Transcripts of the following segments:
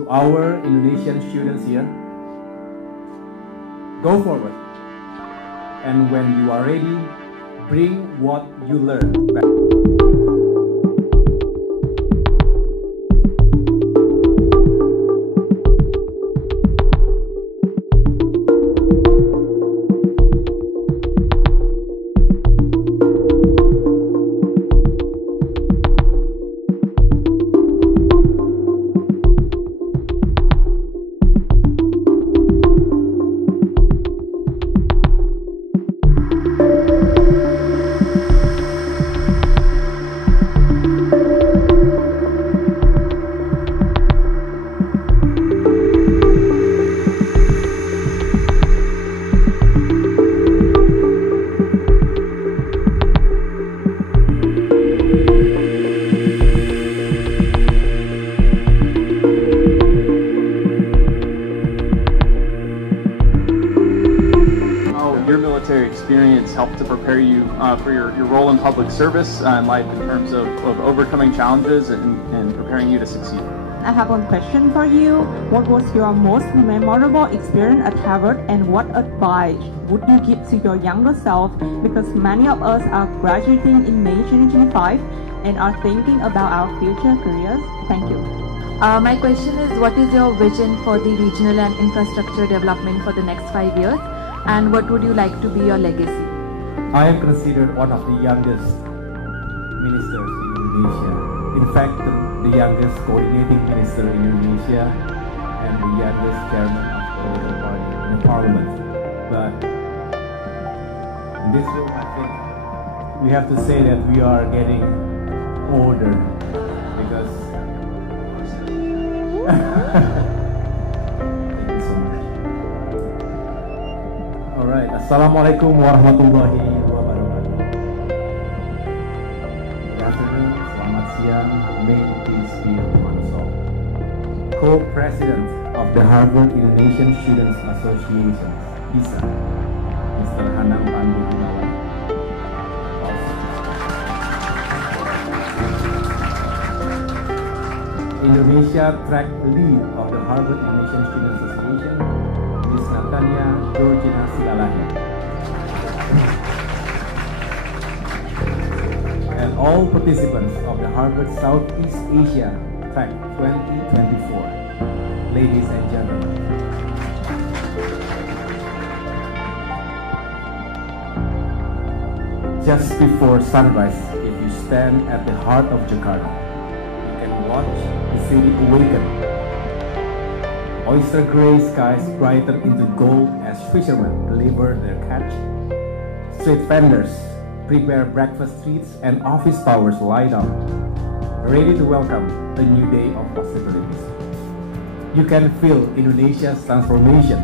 To our Indonesian students here, go forward. And when you are ready, bring what you learned back. Experience helped to prepare you for your role in public service in life in terms of overcoming challenges and preparing you to succeed? I have one question for you. What was your most memorable experience at Harvard, and what advice would you give to your younger self? Because many of us are graduating in May 2025 and are thinking about our future careers. Thank you. My question is, what is your vision for the regional and infrastructure development for the next 5 years? And what would you like to be your legacy? I am considered one of the youngest ministers in Indonesia. In fact, the youngest coordinating minister in Indonesia and the youngest chairman of the political party in the parliament. But in this room, I think we have to say that we are getting older because Alright, Assalamualaikum warahmatullahi wabarakatuh. Good afternoon, selamat siang, may peace be upon us all. Co-President of the Harvard Indonesian Students Association, HISA, Mr. Hanang Pandu Gunawan. Indonesia Track Lead of the Harvard Indonesian Students Association, Ms. Natania Georgina Silalahi. And all participants of the Harvard Southeast Asia Track 2024, ladies and gentlemen. Just before sunrise, if you stand at the heart of Jakarta, you can watch the city awaken. Oyster gray skies brighten into gold as fishermen deliver their catch. Street vendors prepare breakfast treats and office towers light up, ready to welcome a new day of possibilities. You can feel Indonesia's transformation,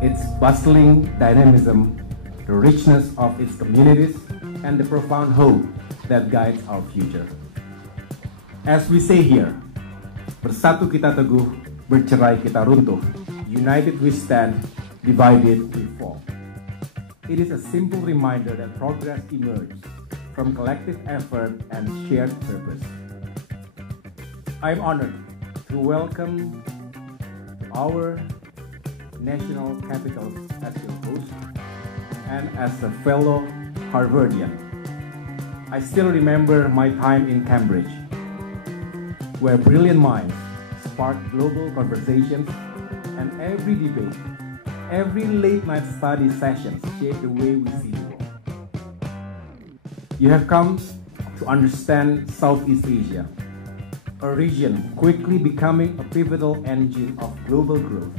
its bustling dynamism, the richness of its communities, and the profound hope that guides our future. As we say here, bersatu kita teguh, bercerai kita runtuh. United we stand, divided we fall. It is a simple reminder that progress emerges from collective effort and shared purpose. I am honored to welcome our national capital as your host and as a fellow Harvardian. I still remember my time in Cambridge, where brilliant minds sparked global conversations, and every debate, every late-night study session shaped the way we see the world. You have come to understand Southeast Asia, a region quickly becoming a pivotal engine of global growth.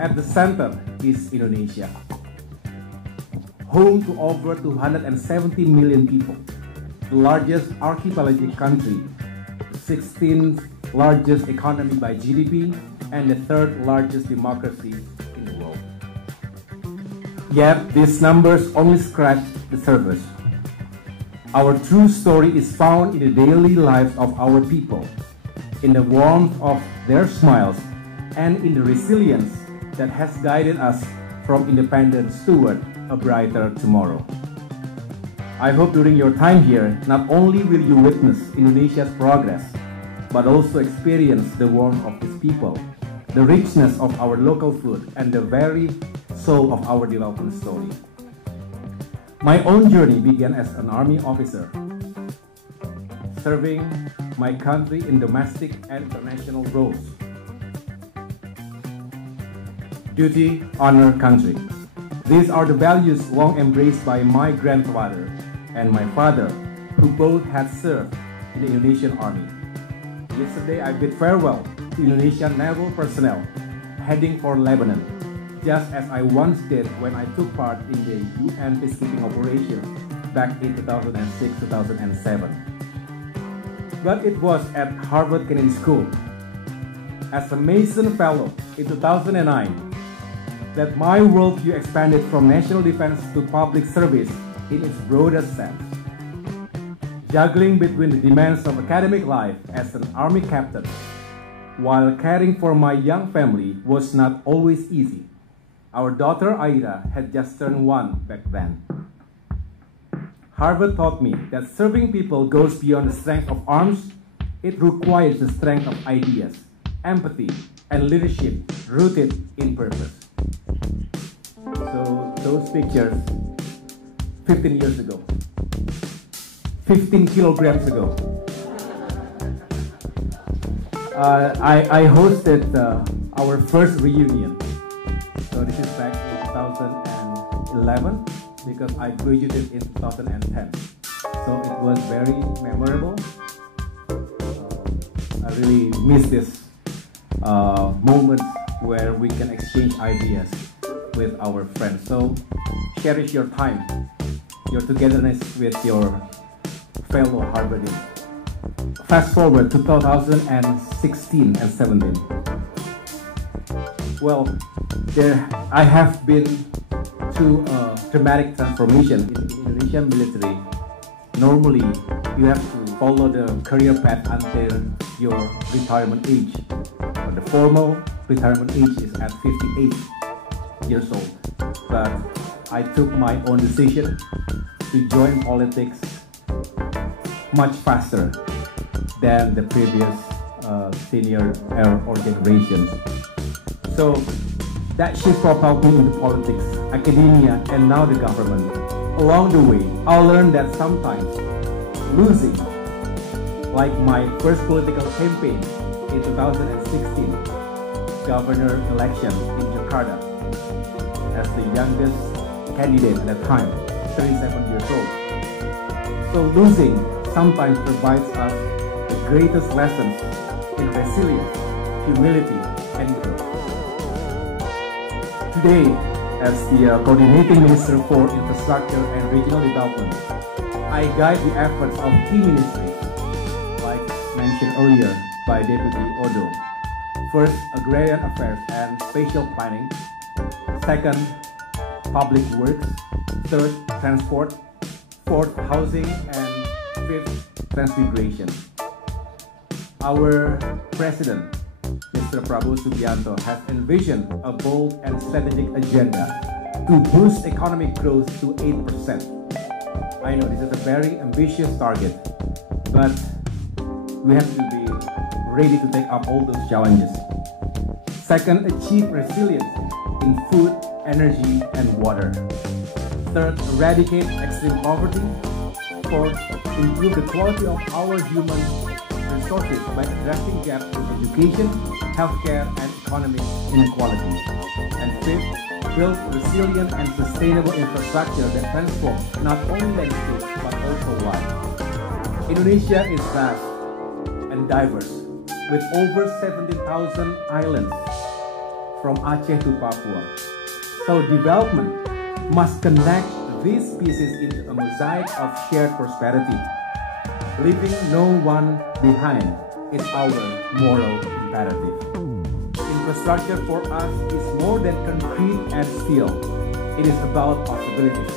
At the center is Indonesia, home to over 270 million people, the largest archipelagic country, the 16th largest economy by GDP, and the 3rd largest democracy in the world. Yet these numbers only scratch the surface. Our true story is found in the daily lives of our people, in the warmth of their smiles, and in the resilience that has guided us from independence toward a brighter tomorrow. I hope during your time here, not only will you witness Indonesia's progress, but also experience the warmth of its people, the richness of our local food, and the very soul of our development story. My own journey began as an army officer, serving my country in domestic and international roles. Duty, honor, country. These are the values long embraced by my grandfather and my father, who both had served in the Indonesian Army. Yesterday, I bid farewell to Indonesian naval personnel heading for Lebanon, just as I once did when I took part in the UN peacekeeping operation back in 2006-2007. But it was at Harvard Kennedy School, as a Mason Fellow in 2009, that my worldview expanded from national defense to public service in its broadest sense. Juggling between the demands of academic life as an army captain while caring for my young family was not always easy. Our daughter Aida had just turned 1 back then. Harvard taught me that serving people goes beyond the strength of arms. It requires the strength of ideas, empathy, and leadership rooted in purpose. So those pictures, 15 years ago, 15 kilograms ago, I hosted our first reunion. So this is back in 2011 because I graduated in 2010. So it was very memorable. I really miss this moments where we can exchange ideas with our friends. So cherish your time, your togetherness with your fellow Harvardians. Fast forward to 2016 and 17. Well, I have been through a dramatic transformation in the Indonesian military. Normally, you have to follow the career path until your retirement age. The formal retirement age is at 58 years old. But I took my own decision to join politics much faster than the previous senior or generations. So that shift propelled me into politics, academia, and now the government. Along the way, I learned that sometimes losing, like my first political campaign in 2016, governor election in Jakarta, as the youngest candidate at that time, 37 years old. So losing sometimes provides us the greatest lessons in resilience, humility, and growth. Today, as the Coordinating Minister for Infrastructure and Regional Development, I guide the efforts of key ministries, like mentioned earlier by Deputy Odo. First, Agrarian Affairs and Spatial Planning. Second, Public Works. Third, Transport. Fourth, Housing. And fifth, Transmigration. Our President, Mr. Prabowo Subianto, has envisioned a bold and strategic agenda to boost economic growth to 8%. I know this is a very ambitious target, but we have to be ready to take up all those challenges. Second, achieve resilience in food, energy, and water. Third, eradicate extreme poverty. Fourth, improve the quality of our human resources by addressing gaps in education, healthcare, and economic inequality. And fifth, build resilient and sustainable infrastructure that transforms not only landscapes but also life. Indonesia is vast and diverse, with over 17,000 islands from Aceh to Papua. So development must connect these pieces into a mosaic of shared prosperity. Leaving no one behind is our moral imperative. Infrastructure for us is more than concrete and steel. It is about possibilities.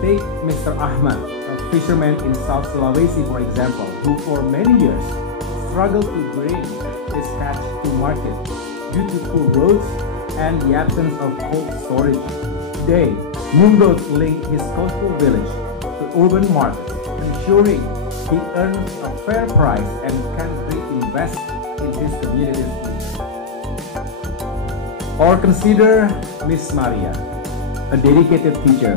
Take Mr. Ahmad, a fisherman in South Sulawesi, for example, who for many years struggled to bring his catch to market due to poor roads and the absence of cold storage. Today, new roads link his coastal village to urban markets, ensuring He earns a fair price and can reinvest in his community's needs. Or consider Miss Maria, a dedicated teacher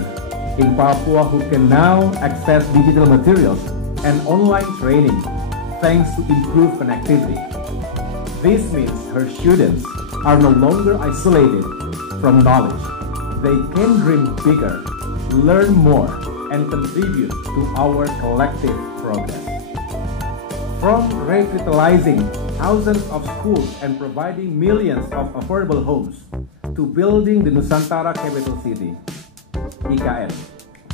in Papua who can now access digital materials and online training thanks to improved connectivity. This means her students are no longer isolated from knowledge. They can dream bigger, learn more, and contribute to our collective progress. From revitalizing thousands of schools and providing millions of affordable homes to building the Nusantara capital city, IKN,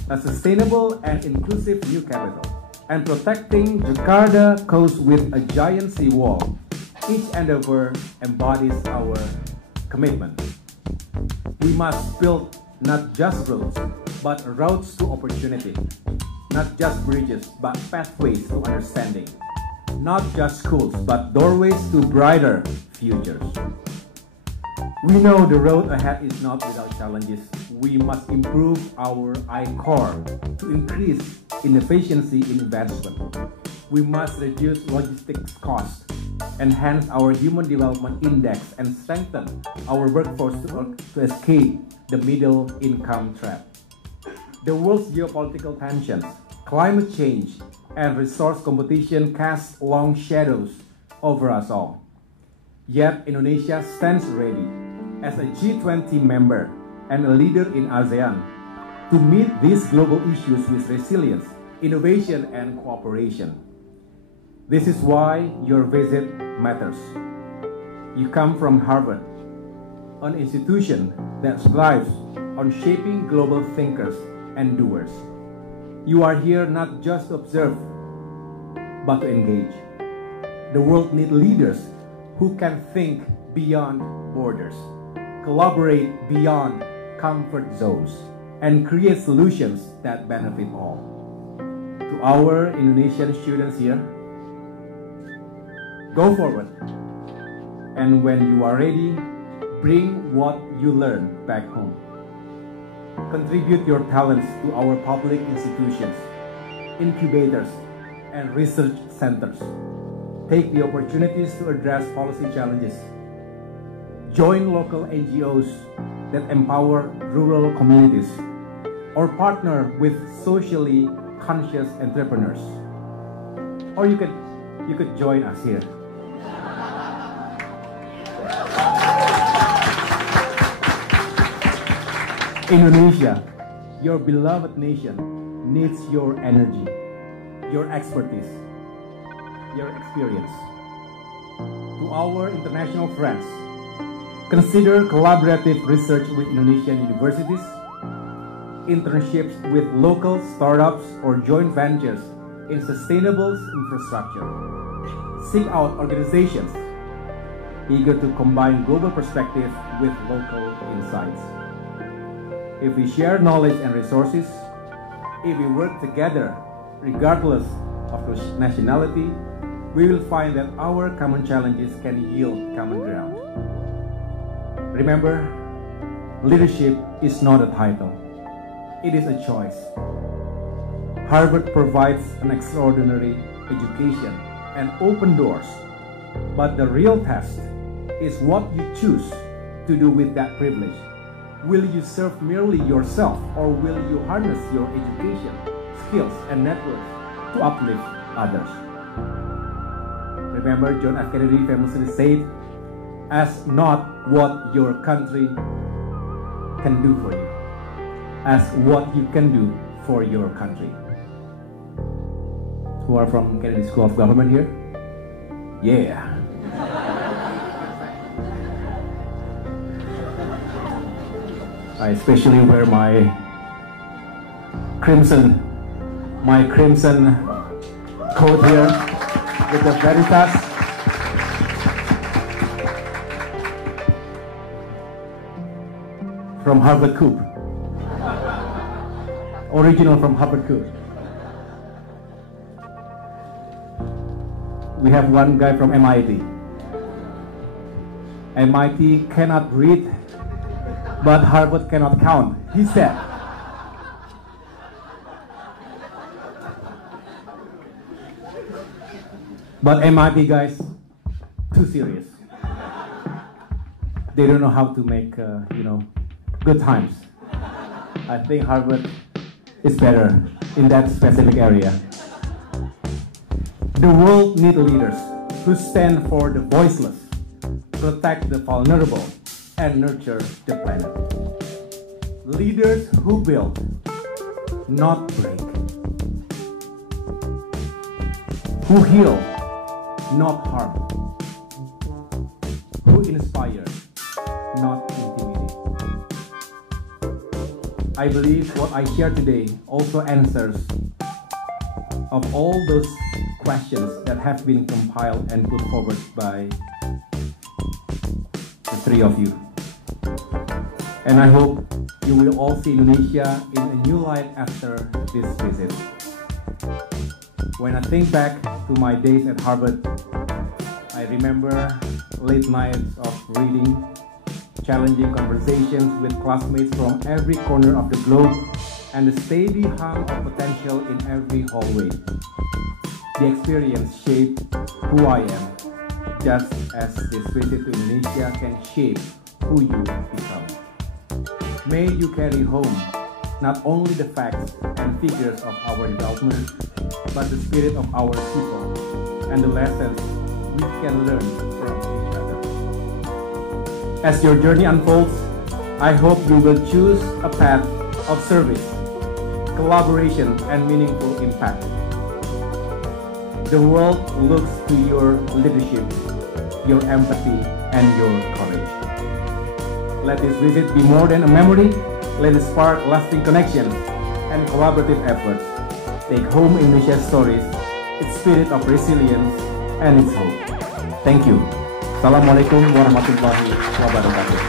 a sustainable and inclusive new capital, and protecting Jakarta coast with a giant seawall, each endeavor embodies our commitment. We must build not just roads, but roads to opportunity. Not just bridges, but pathways to understanding. Not just schools, but doorways to brighter futures. We know the road ahead is not without challenges. We must improve our I-core to increase inefficiency in investment. We must reduce logistics costs, enhance our human development index, and strengthen our workforce to escape the middle income trap. The world's geopolitical tensions, climate change, and resource competition cast long shadows over us all. Yet Indonesia stands ready as a G20 member and a leader in ASEAN to meet these global issues with resilience, innovation, and cooperation. This is why your visit matters. You come from Harvard, an institution that thrives on shaping global thinkers and doers. You are here not just to observe, but to engage. The world needs leaders who can think beyond borders, collaborate beyond comfort zones, and create solutions that benefit all. To our Indonesian students here, go forward, and when you are ready, bring what you learned back home. Contribute your talents to our public institutions, incubators, and research centers. Take the opportunities to address policy challenges. Join local NGOs that empower rural communities, or partner with socially conscious entrepreneurs. Or you could join us here. Indonesia, your beloved nation, needs your energy, your expertise, your experience. To our international friends, consider collaborative research with Indonesian universities, internships with local startups, or joint ventures in sustainable infrastructure. Seek out organizations eager to combine global perspective with local insights. If we share knowledge and resources, if we work together, regardless of nationality, we will find that our common challenges can yield common ground. Remember, leadership is not a title, it is a choice. Harvard provides an extraordinary education and open doors, but the real test is what you choose to do with that privilege. Will you serve merely yourself, or will you harness your education, skills, and networks to uplift others? Remember, John F. Kennedy famously said, "Ask not what your country can do for you. Ask what you can do for your country." Who are from Kennedy School of Government here? Yeah. I especially wear my crimson coat here with the Veritas. From Harvard Coop. Original from Harvard Coop. We have one guy from MIT. MIT cannot read, but Harvard cannot count, he said. But MIT guys, too serious. They don't know how to make, good times. I think Harvard is better in that specific area. The world needs leaders who stand for the voiceless, protect the vulnerable, and nurture the planet. Leaders who build, not break. Who heal, not harm. Who inspire, not intimidate. I believe what I share today also answers of all those questions that have been compiled and put forward by the three of you. And I hope you will all see Indonesia in a new light after this visit. When I think back to my days at Harvard, I remember late nights of reading, challenging conversations with classmates from every corner of the globe, and the steady hum of potential in every hallway. The experience shaped who I am, just as this visit to Indonesia can shape who you become. May you carry home not only the facts and figures of our development, but the spirit of our people and the lessons we can learn from each other. As your journey unfolds, I hope you will choose a path of service, collaboration, and meaningful impact. The world looks to your leadership, your empathy, and your courage. Let this visit be more than a memory. Let it spark lasting connections and collaborative efforts. Take home Indonesia's stories, its spirit of resilience, and its hope. Thank you. Assalamualaikum warahmatullahi wabarakatuh.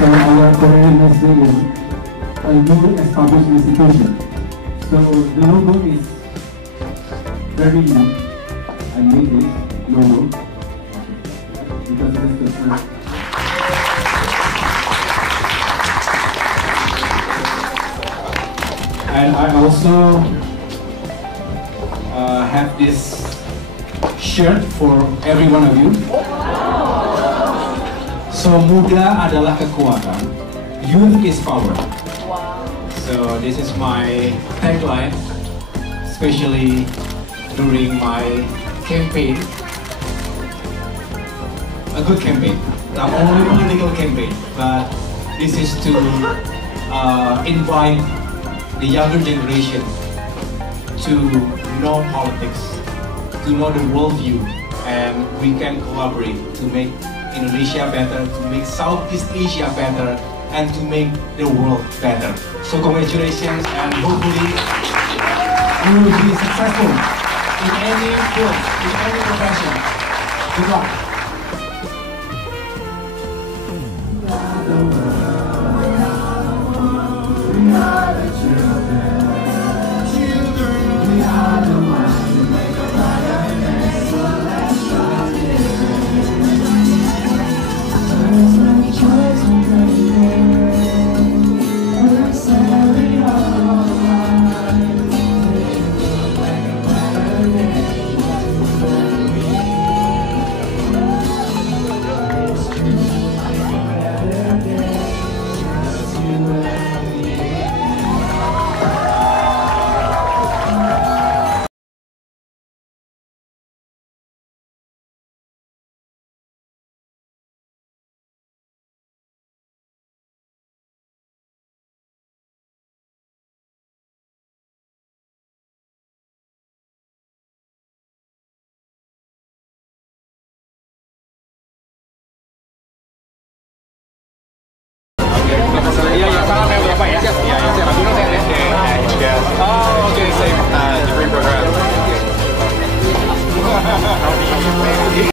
So our Korean University is a newly established institution. So the logo is very new. I made this logo because it is the first. And I also have this shirt for every one of you. So muda adalah kekuatan, youth is power. So this is my tagline, especially during my campaign. A good campaign, not only political campaign, but this is to invite the younger generation to know politics, to know the worldview, and we can collaborate to make Indonesia better, to make Southeast Asia better, and to make the world better. So congratulations, and hopefully you will be successful in any field, in any profession. Good luck.